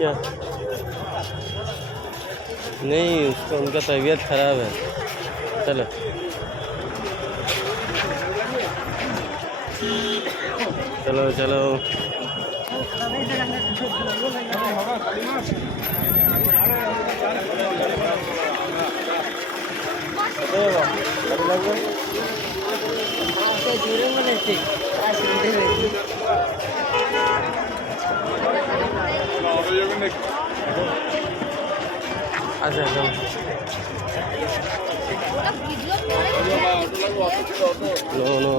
क्या नहीं, उसका उनका तबीयत खराब है। चलो चलो चलो। अच्छा no no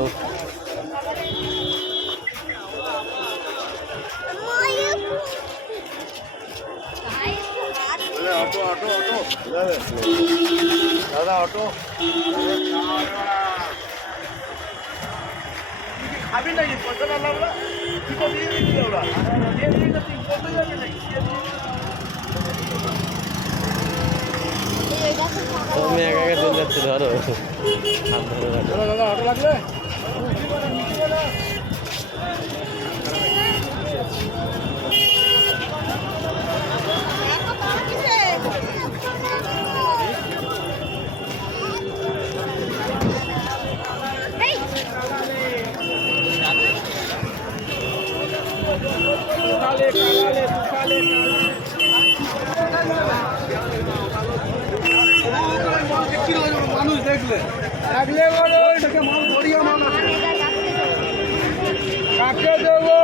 auto auto auto दादा ऑटो খাবি নাকি পয়সা না লাগলো কি তো দিয়ে দিবি ওরা দিয়ে দিবি না তুই কত যাবে নাকি তুমি একা একা চলে যাচ্ছি, ধরো হাত ধরে রাখো। দাদা অটো লাগবে মানুষ দেখলে লাগলে বলো এটাকে মাল ধরিয়ে মাল কাকে দেবো